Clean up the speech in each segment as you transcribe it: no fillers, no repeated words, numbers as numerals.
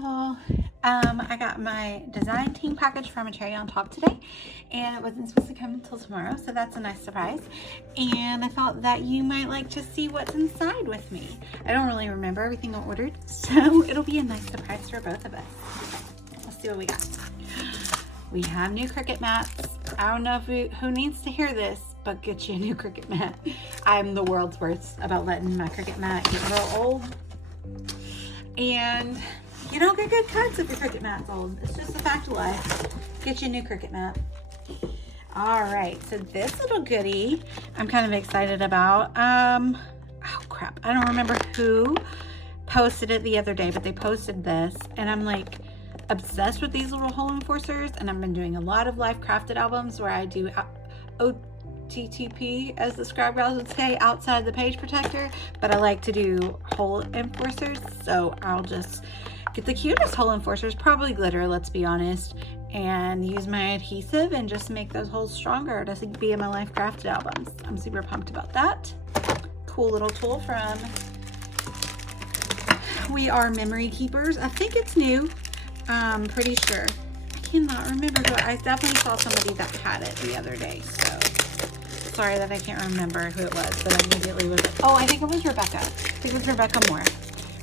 y'all. I got my design team package from a Cherry on Top today, and it wasn't supposed to come until tomorrow, so that's a nice surprise. And I thought that you might like to see what's inside with me. I don't really remember everything I ordered, so it'll be a nice surprise for both of us. Let's see what we got. We have new Cricut mats. I don't know who needs to hear this, but get you a new Cricut mat. I'm the world's worst about letting my Cricut mat get real old. And you don't get good cuts if your Cricut mat's old. It's just a fact of life. Get you a new Cricut mat. All right, so this little goodie I'm kind of excited about. Oh crap, I don't remember who posted it the other day, but they posted this, and I'm like obsessed with these little hole enforcers, and I've been doing a lot of life crafted albums where I do OTTP, as the scribe girls would say, outside the page protector, but I like to do hole enforcers, so I'll just get the cutest hole enforcers, probably glitter, let's be honest, and use my adhesive and just make those holes stronger to be in my life crafted albums. I'm super pumped about that. Cool little tool from We Are Memory Keepers. I think it's new. Pretty sure. I cannot remember who. I definitely saw somebody that had it the other day, so sorry that I can't remember who it was, but I immediately was like, oh, I think it was Rebecca. I think it was Rebecca Moore.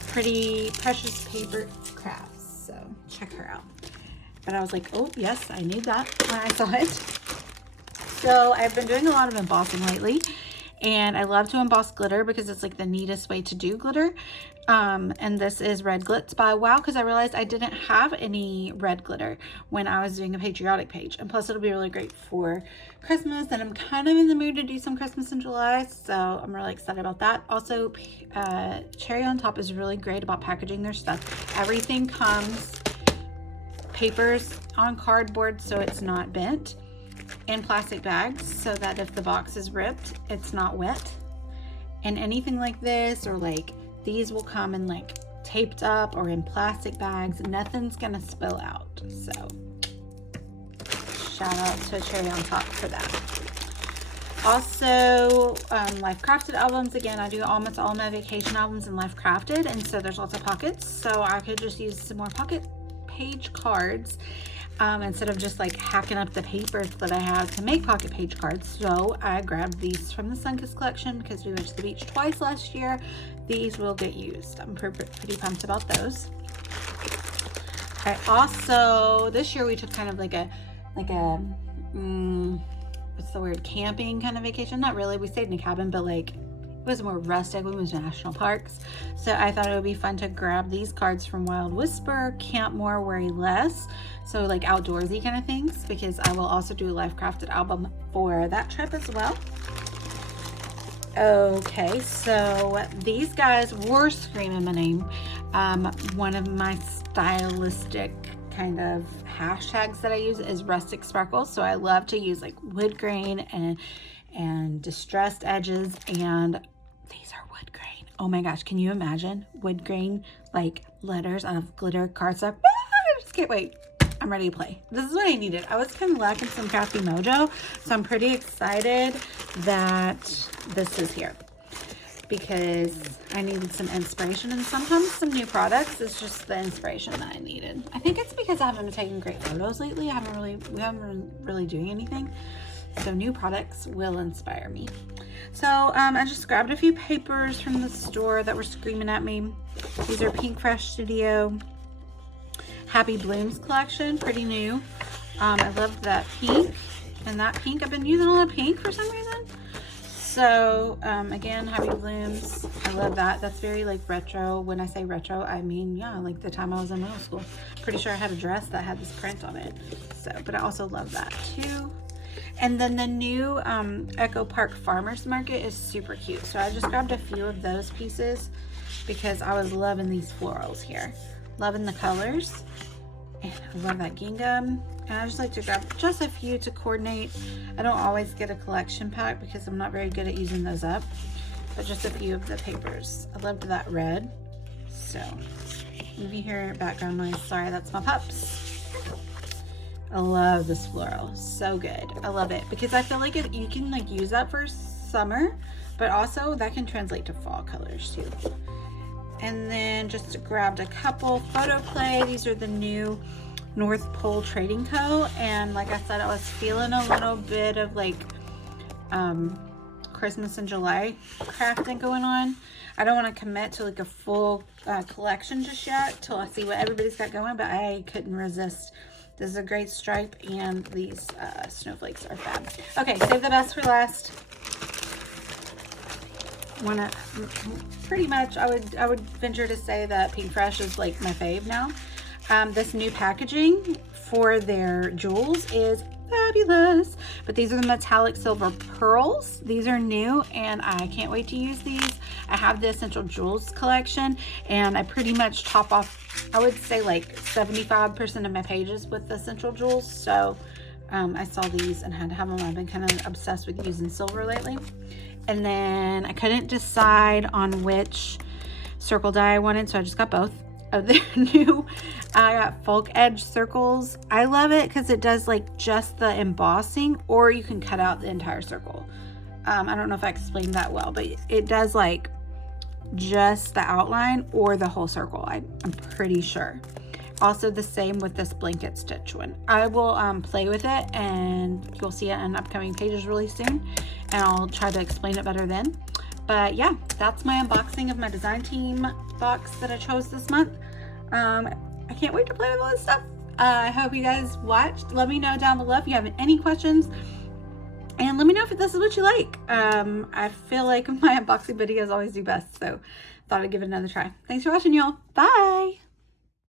Pretty Precious Paper Crafts, so check her out. But I was like, oh yes, I need that when I saw it. So I've been doing a lot of embossing lately, and I love to emboss glitter because it's like the neatest way to do glitter. And this is Red Glitz by Wow, because I realized I didn't have any red glitter when I was doing a patriotic page, and plus it'll be really great for Christmas, and I'm kind of in the mood to do some Christmas in July, so I'm really excited about that. Also, Cherry on Top is really great about packaging their stuff. Everything comes papers on cardboard so it's not bent, in plastic bags so that if the box is ripped, it's not wet, and anything like this or like these will come in like taped up or in plastic bags. Nothing's gonna spill out. So shout out to Cherry on Top for that. Also, Life Crafted albums. Again, I do almost all my vacation albums in Life Crafted, and so there's lots of pockets. So I could just use some more pocket page cards instead of just like hacking up the papers that I have to make pocket page cards. So I grabbed these from the Sunkiss collection because we went to the beach twice last year. These will get used. I'm pretty pumped about those. I also, this year we took kind of like a what's the word, camping kind of vacation. Not really, we stayed in a cabin, but like it was more rustic. We went to national parks, so I thought it would be fun to grab these cards from Wild Whisper, Camp More, Worry Less, so like outdoorsy kind of things, because I will also do a Life Crafted album for that trip as well. Okay, so these guys were screaming my name. One of my stylistic kind of hashtags that I use is rustic sparkles, so I love to use like wood grain and distressed edges, and these are wood grain. Oh my gosh, can you imagine wood grain like letters on a glitter cardstock? I just can't wait. I'm ready to play. This is what I needed. I was kind of lacking some crafty mojo, so I'm pretty excited that this is here because I needed some inspiration, and sometimes some new products is just the inspiration that I needed. I think it's because I haven't been taking great photos lately. We haven't been really doing anything. So new products will inspire me. So I just grabbed a few papers from the store that were screaming at me. These are Pink Fresh Studio Happy Blooms collection, pretty new. I love that pink and that pink. I've been using a lot of pink for some reason. So again, Happy Blooms, I love that. That's very like retro. When I say retro, I mean, yeah, like the time I was in middle school. Pretty sure I had a dress that had this print on it. So, but I also love that too. And then the new Echo Park Farmers Market is super cute. So I just grabbed a few of those pieces because I was loving these florals here. Loving the colors. And I love that gingham. And I just like to grab just a few to coordinate. I don't always get a collection pack because I'm not very good at using those up. But just a few of the papers. I loved that red. So, if you hear background noise, sorry, that's my pups. I love this floral, so good. I love it because I feel like you can like use that for summer, but also that can translate to fall colors too. And then just grabbed a couple photo clay. These are the new North Pole Trading Co. And like I said, I was feeling a little bit of like Christmas and July crafting going on. I don't want to commit to like a full collection just yet till I see what everybody's got going, but I couldn't resist. This is a great stripe, and these snowflakes are fab. Okay, save the best for last. Pretty much, I would venture to say that Pink Fresh is like my fave now. This new packaging for their jewels is fabulous, but these are the metallic silver pearls. These are new, and I can't wait to use these. I have the Essential Jewels collection, and I pretty much top off, I would say like 75% of my pages with Essential Jewels. So I saw these and had to have them. I've been kind of obsessed with using silver lately. And then I couldn't decide on which circle die I wanted, so I just got both of the new I got Folk Edge circles. I love it because it does like just the embossing, or you can cut out the entire circle. I don't know if I explained that well, but it does like just the outline or the whole circle. I'm pretty sure. Also the same with this blanket stitch one. I will play with it, and you'll see it in upcoming pages really soon, and I'll try to explain it better then. But yeah, that's my unboxing of my design team box that I chose this month. I can't wait to play with all this stuff. I hope you guys watched. Let me know down below if you have any questions, and let me know if this is what you like. I feel like my unboxing videos always do best, so thought I'd give it another try. Thanks for watching, y'all. Bye.